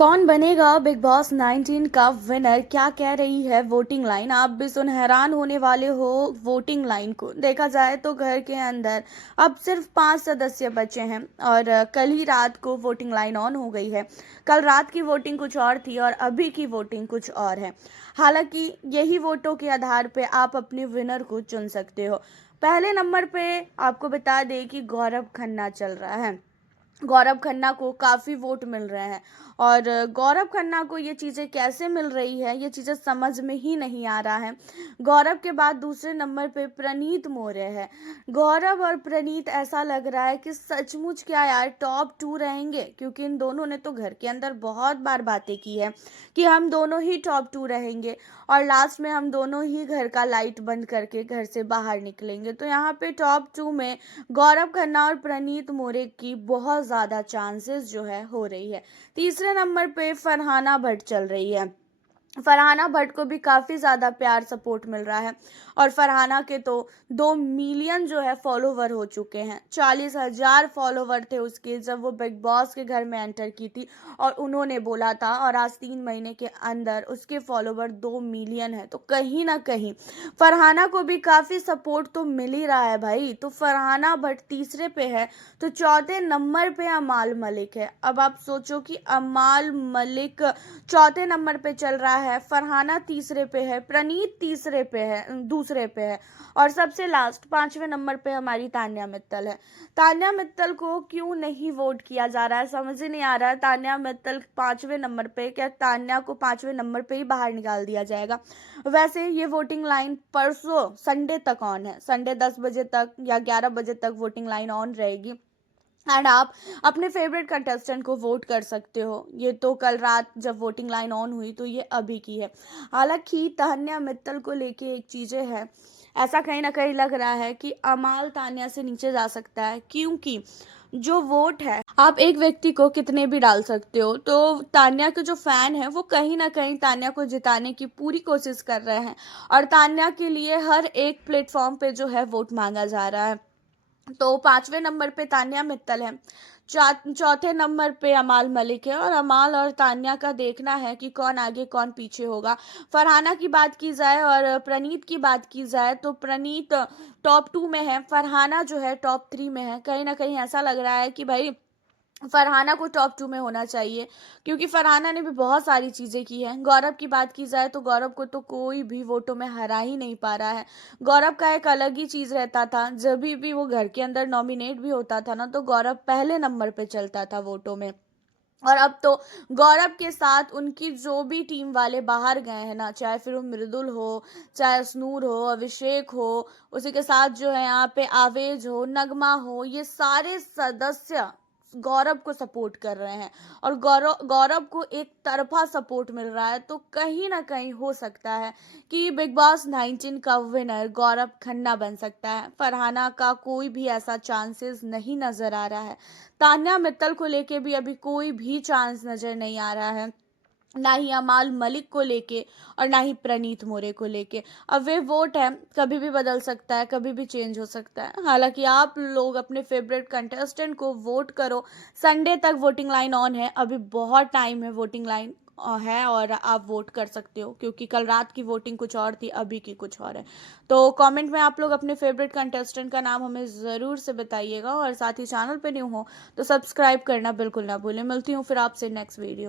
कौन बनेगा big boss 19 का विनर? क्या कह रही है वोटिंग लाइन? आप भी सुन हैरान होने वाले हो वोटिंग लाइन को। देखा जाए तो घर के अंदर अब सिर्फ 5 सदस्य बचे हैं और कल ही रात को वोटिंग लाइन ऑन हो गई है। कल रात की वोटिंग कुछ और थी और अभी की वोटिंग कुछ और है। हालांकि यही वोटों के आधार पे आप अपने विनर को चुन सकते हो। पहले नंबर पे आपको बता दें कि गौरव खन्ना चल रहा है। गौरव खन्ना को काफ़ी वोट मिल रहे हैं और गौरव खन्ना को ये चीज़ें कैसे मिल रही है, ये चीज़ें समझ में ही नहीं आ रहा है। गौरव के बाद दूसरे नंबर पे प्रनीत मौर्य है। गौरव और प्रनीत ऐसा लग रहा है कि सचमुच क्या यार टॉप 2 रहेंगे, क्योंकि इन दोनों ने तो घर के अंदर बहुत बार बातें की है कि हम दोनों ही टॉप 2 रहेंगे और लास्ट में हम दोनों ही घर का लाइट बंद करके घर से बाहर निकलेंगे। तो यहाँ पे टॉप 2 में गौरव खन्ना और प्रनीत मौर्य की बहुत ज़्यादा चांसेस जो है हो रही है। तीसरे नंबर पे फरहाना भट्ट चल रही है। फरहाना भट्ट को भी काफ़ी ज़्यादा प्यार सपोर्ट मिल रहा है और फरहाना के तो 2 मिलियन जो है फॉलोवर हो चुके हैं। 40,000 फॉलोवर थे उसके जब वो बिग बॉस के घर में एंटर की थी और उन्होंने बोला था, और आज 3 महीने के अंदर उसके फॉलोवर 2 मिलियन है। तो कहीं ना कहीं फरहाना को भी काफ़ी सपोर्ट तो मिल ही रहा है भाई। तो फरहाना भट्ट तीसरे पे है, तो चौथे नंबर पे अमाल मलिक है। अब आप सोचो कि अमाल मलिक चौथे नंबर पे चल रहा है, फरहाना तीसरे पे है, प्रनीत तीसरे पे है, दूसरे पे है, और सबसे लास्ट 5वें नंबर पे हमारी तान्या मित्तल है। तान्या मित्तल को क्यों नहीं वोट किया जा रहा है, समझ ही नहीं आ रहा है। तान्या मित्तल 5वें नंबर पे, क्या तान्या को 5वें नंबर पे ही बाहर निकाल दिया जाएगा? वैसे ये वोटिंग लाइन परसों संडे तक ऑन है। संडे 10 बजे तक या 11 बजे तक वोटिंग लाइन ऑन रहेगी एंड आप अपने फेवरेट कंटेस्टेंट को वोट कर सकते हो। ये तो कल रात जब वोटिंग लाइन ऑन हुई तो ये अभी की है। हालांकि तान्या मित्तल को लेके एक चीज़ें है, ऐसा कहीं ना कहीं लग रहा है कि अमाल तान्या से नीचे जा सकता है, क्योंकि जो वोट है आप एक व्यक्ति को कितने भी डाल सकते हो। तो तान्या के जो फैन है वो कहीं ना कहीं तान्या को जिताने की पूरी कोशिश कर रहे हैं और तान्या के लिए हर एक प्लेटफॉर्म पे जो है वोट मांगा जा रहा है। तो 5वें नंबर पे तान्या मित्तल है, चौथे नंबर पे अमाल मलिक है और अमाल और तान्या का देखना है कि कौन आगे कौन पीछे होगा। फरहाना की बात की जाए और प्रनीत की बात की जाए तो प्रनीत टॉप 2 में है, फरहाना जो है टॉप 3 में है। कहीं ना कहीं ऐसा लग रहा है कि भाई फरहाना को टॉप 2 में होना चाहिए, क्योंकि फरहाना ने भी बहुत सारी चीज़ें की हैं। गौरव की बात की जाए तो गौरव को तो कोई भी वोटों में हरा ही नहीं पा रहा है। गौरव का एक अलग ही चीज़ रहता था, जब भी वो घर के अंदर नॉमिनेट भी होता था ना तो गौरव पहले नंबर पे चलता था वोटों में। और अब तो गौरव के साथ उनकी जो भी टीम वाले बाहर गए हैं ना, चाहे फिर वो मृदुल हो, चाहे स्नूर हो, अभिषेक हो, उसी के साथ जो है यहाँ पे आवेज हो, नगमा हो, ये सारे सदस्य गौरव को सपोर्ट कर रहे हैं और गौरव गौरव को एक तरफा सपोर्ट मिल रहा है। तो कहीं ना कहीं हो सकता है कि बिग बॉस 19 का विनर गौरव खन्ना बन सकता है। फरहाना का कोई भी ऐसा चांसेस नहीं नजर आ रहा है। तान्या मित्तल को लेके भी अभी कोई भी चांस नजर नहीं आ रहा है, ना ही अमाल मलिक को लेके और ना ही प्रनीत मोरे को लेके। अब वे वोट है, कभी भी बदल सकता है, कभी भी चेंज हो सकता है। हालांकि आप लोग अपने फेवरेट कंटेस्टेंट को वोट करो। संडे तक वोटिंग लाइन ऑन है, अभी बहुत टाइम है वोटिंग लाइन है और आप वोट कर सकते हो, क्योंकि कल रात की वोटिंग कुछ और थी, अभी की कुछ और है। तो कमेंट में आप लोग अपने फेवरेट कंटेस्टेंट का नाम हमें ज़रूर से बताइएगा और साथ ही चैनल पे न्यू हो तो सब्सक्राइब करना बिल्कुल ना भूलें। मिलती हूँ फिर आपसे नेक्स्ट वीडियो।